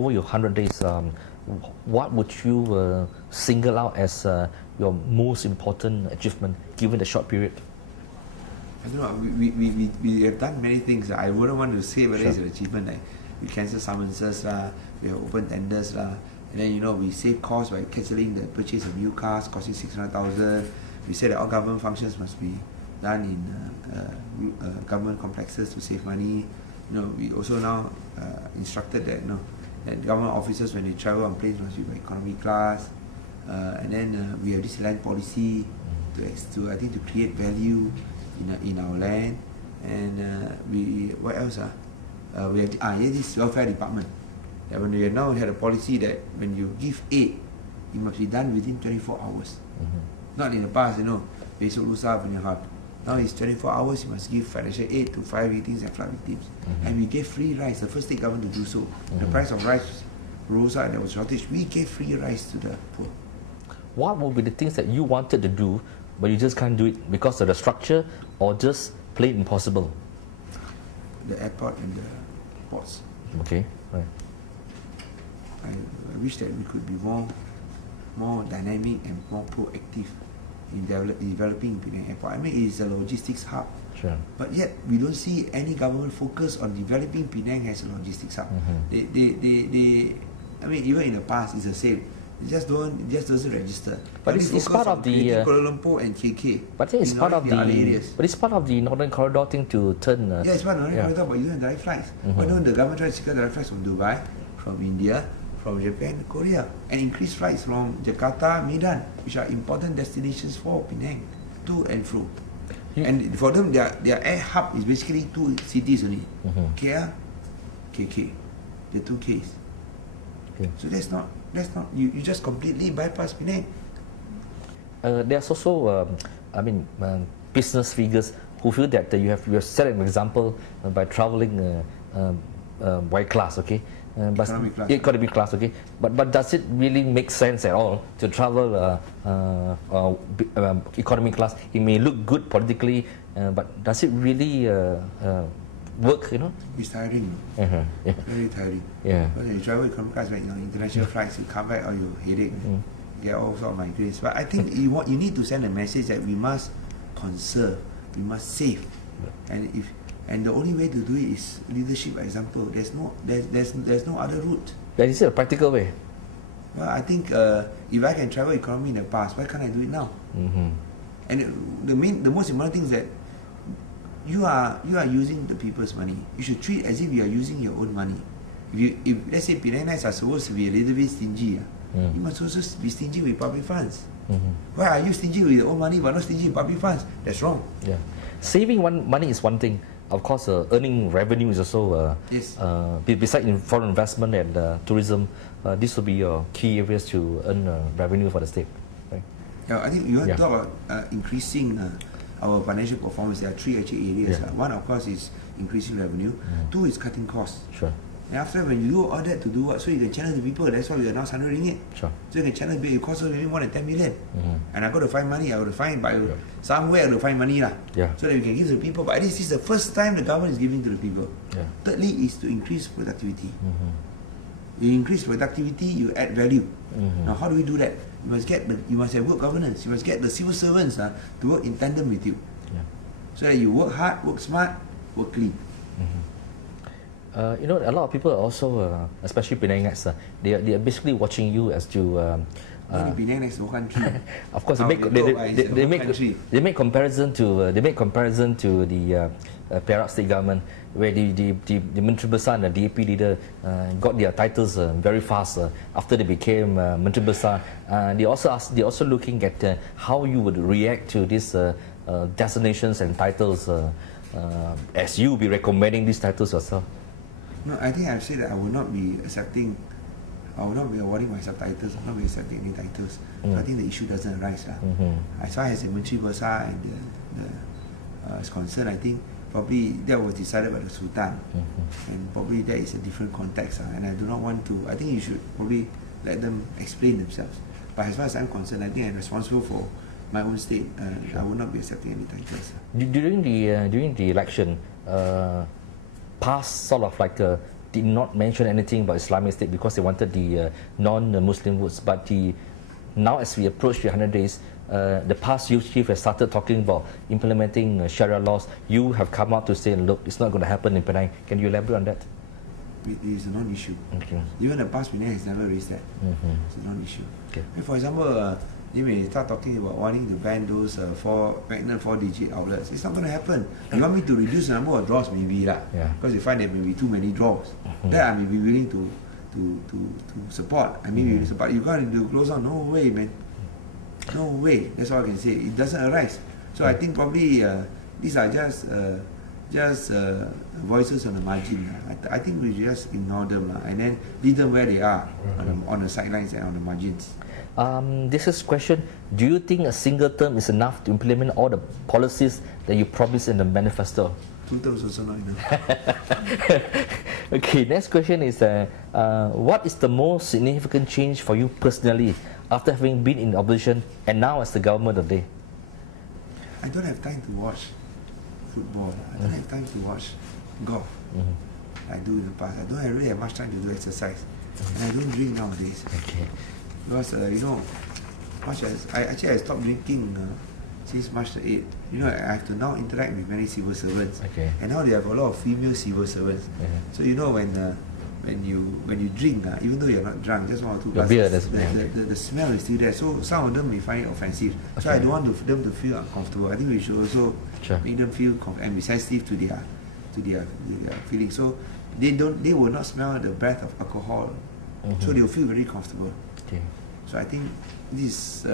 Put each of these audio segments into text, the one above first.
over your 100 days, what would you single out as your most important achievement given the short period? I don't know. We have done many things. I wouldn't want to say whether it's an achievement. Like we cancel summonses, we have open tenders, and then we save costs by cancelling the purchase of new cars costing 600,000. We said that all government functions must be done in government complexes to save money. We also now instructed that that government officers when they travel on planes must be by economy class, and then we have this land policy to I think to create value in our land, and what else? We have this welfare department. That when we now had a policy that when you give aid, it must be done within 24 hours. Not in the past, besok lusa punya hal. Now it's 24 hours. You must give financial aid to fire victims and flood victims, and we gave free rice. The first state government to do so. The price of rice rose up and there was shortage. We gave free rice to the poor. What would be the things that you wanted to do, but you just can't do it because of the structure, or just plain impossible? The airport and the ports. Okay, right. I wish that we could be more dynamic and more proactive in developing Penang Airport. I mean, it is a logistics hub. Sure. But yet, we don't see any government focus on developing Penang as a logistics hub. I mean, even in the past, it's the same. It just doesn't register. But it's part of the Kuala Lumpur and KK. But it's part of the Northern Corridor thing to turn. Yeah, it's part of the Northern Corridor, but you don't have direct flights. Why don't the government try to secure direct flights from Dubai, from India, from Japan, Korea, and increase flights from Jakarta, Medan, which are important destinations for Penang, to and fro. And for them, their air hub is basically two cities only, KL, KK, the two Ks. Okay. So that's not you just completely bypass Penang. There's also business figures who feel that you have set an example by traveling by class, okay? Economy class, okay. But does it really make sense at all to travel economy class? It may look good politically, but does it really work? It's tiring. Very tiring. Yeah. When you travel economy class, when international flights, you come back or you headache, get all sorts of migraines. But I think you need to send a message that we must conserve, we must save, and the only way to do it is leadership by example. There's no other route. That is a practical way. Well, I think if I can travel economy in the past, why can't I do it now? And the most important thing is that you are using the people's money. You should treat as if you are using your own money. If let's say Penangites are supposed to be a little bit stingy, you must also be stingy with public funds. Why are you stingy with your own money but not stingy with public funds? That's wrong. Yeah, saving money is one thing. Of course, earning revenue is also yes. Besides in foreign investment and tourism, this will be your key areas to earn revenue for the state. Right? Yeah, I think you want to talk about increasing our financial performance. There are three actually areas. One, of course, is increasing revenue. Two is cutting costs. Sure. And after when you do all that to do what? So you can channel the people. That's why we announced 100 ringgit. Sure. So you can channel the people. It costs maybe more than 10 million. And I got to find money. I got to find by somewhere. I got to find money lah. So that we can give to the people. But at least this is the first time the government is giving to the people. Thirdly is to increase productivity. You increase productivity, you add value. Now how do we do that? You must have good governance. You must get the civil servants to work in tandem with you. So that you work hard, work smart, work clean. A lot of people are also, especially Penangites, they are basically watching you as to. Penang is no country. Of course, they make comparison to the Perak state government, where the Menteri Besar and the DAP leader got their titles very fast after they became Menteri Besar. They also looking at how you would react to these designations and titles, as you be recommending these titles yourself. No, I think I've said that I will not be awarding myself titles. I will not be accepting any titles. So I think the issue doesn't arise. As far as the Menteri Besar and is concerned, I think probably that was decided by the Sultan, and probably that is a different context. And I do not want to. I think you should probably let them explain themselves. But as far as I'm concerned, I think I'm responsible for my own state. I will not be accepting any titles. During the election, past sort of like did not mention anything about Islamic State because they wanted the non-Muslim votes. But now as we approach the 100 days, the past youth chief has started talking about implementing Sharia laws. You have come out to say, look, it's not going to happen in Penang. Can you elaborate on that? It is a non-issue. Okay. Even the past Penang has never raised that. It's a non-issue. Okay. And for example, they may start talking about wanting to ban those pregnant 4-digit outlets. It's not going to happen. You want me to reduce the number of draws, maybe lah. Yeah. Because you find there may be too many draws. That I may be willing to support. I may be willing to support. You can't do close on. No way, man. No way. That's all I can say. It doesn't arise. So I think probably these are just voices on the margin. I think we just ignore them and then leave them where they are on the sidelines and on the margins. This is a question. Do you think a single term is enough to implement all the policies that you promised in the manifesto? 2 terms also not enough. Okay, next question is what is the most significant change for you personally after having been in opposition and now as the government of the day? I don't have time to watch football. I don't have time to watch golf. I do in the past. I don't really have much time to do exercise. And I don't drink nowadays. Okay. Because, much as I stopped drinking since March the 8th. You know, I have to now interact with many civil servants. Okay. And now they have a lot of female civil servants. So you know when you drink, even though you're not drunk, just 1 or 2 glasses, the smell is still there. So some of them may find it offensive. Okay. So I don't want them to feel uncomfortable. I think we should also make them feel and be sensitive to their feelings. So they will not smell the breath of alcohol. So they will feel very comfortable. Okay. So I think this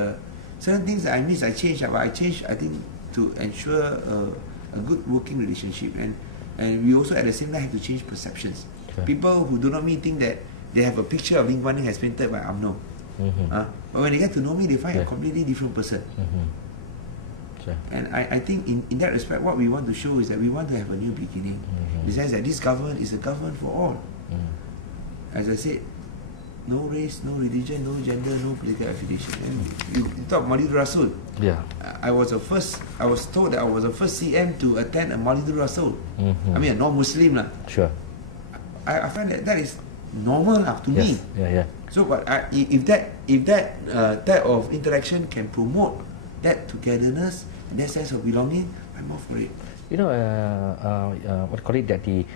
certain things that I miss, I changed. But I changed, I think, to ensure a good working relationship, and we also at the same time have to change perceptions. People who do not me think that they have a picture of Guan Eng as painted by UMNO. But when they get to know me, they find a completely different person. And I think in that respect, what we want to show is that we want to have a new beginning. In the sense that this government is a government for all. As I said, no race, no religion, no gender, no political affiliation. And you talk Maulidur Rasul. Yeah. I was told that I was the first CM to attend a Maulidur Rasul. I mean, a non-Muslim lah. Sure. I find that is normal to me. So, but if that type of interaction can promote that togetherness and that sense of belonging, I'm all for it. You know, what call it, that the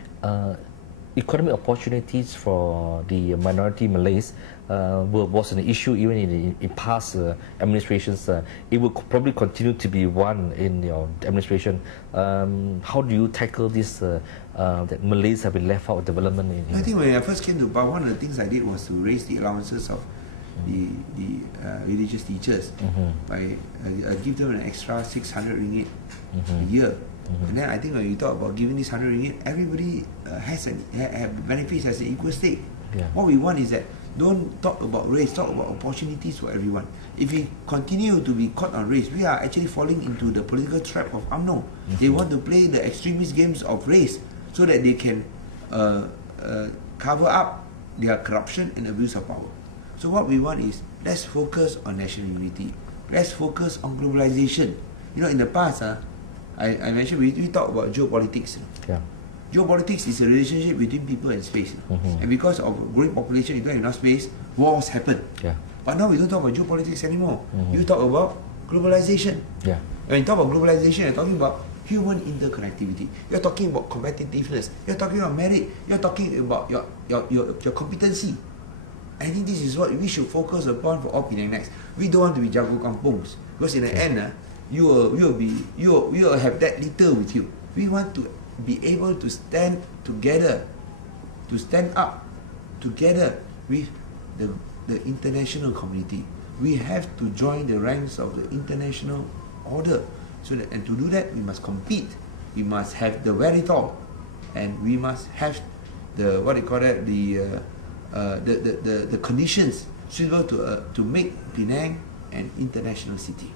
economic opportunities for the minority Malays was an issue even in past administrations. It will probably continue to be one in your administration. How do you tackle this, that Malays have been left out of development? I think when I first came to power, one of the things I did was to raise the allowances of the religious teachers by give them an extra 600 ringgit a year. And then I think when you talk about giving this 100 ringgit, everybody benefits as an equal stake. What we want is that don't talk about race, talk about opportunities for everyone. If we continue to be caught on race, we are actually falling into the political trap of UMNO. They want to play the extremist games of race so that they can cover up their corruption and abuse of power. So what we want is, let's focus on national unity. Let's focus on globalization. You know, in the past, I mentioned we talk about geopolitics. Geopolitics is a relationship between people and space. And because of growing population, you don't have enough space, wars happen. But now we don't talk about geopolitics anymore. You talk about globalization. When you talk about globalization, you're talking about human interconnectivity. You're talking about competitiveness. You're talking about merit. You're talking about your competency. I think this is what we should focus upon for all Penangites. We don't want to be jago kampungs, because in the end, you will have that little with you. We want to be able to stand together, to stand up together with the international community. We have to join the ranks of the international order. And to do that, we must compete. We must have the wherewithal, and we must have the the conditions suitable to make Penang an international city.